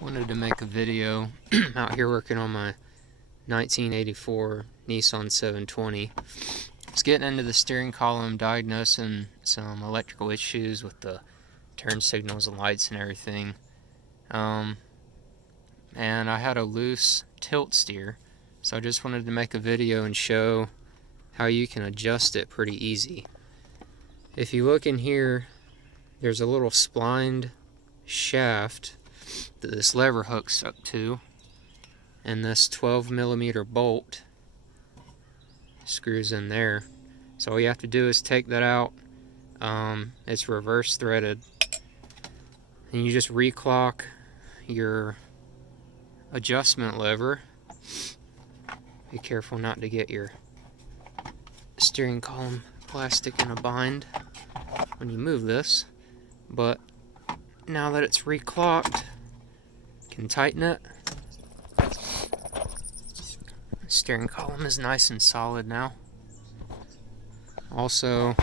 Wanted to make a video out here working on my 1984 Nissan 720. It's getting into the steering column, diagnosing some electrical issues with the turn signals and lights and everything. And I had a loose tilt steer, so I just wanted to make a video and show how you can adjust it pretty easy. If you look in here, there's a little splined shaft that this lever hooks up to, and this 12mm bolt screws in there. So all you have to do is take that out. It's reverse threaded, and you just reclock your adjustment lever. Be careful not to get your steering column plastic in a bind when you move this, but now that it's reclocked, you can tighten it. The steering column is nice and solid now. Also,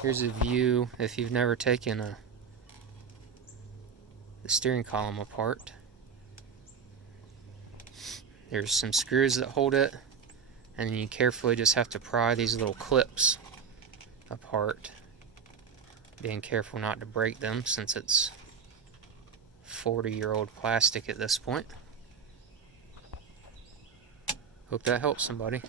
here's a view if you've never taken the steering column apart. There's some screws that hold it, and then you carefully just have to pry these little clips apart, being careful not to break them since it's 40-year-old plastic at this point. Hope that helps somebody.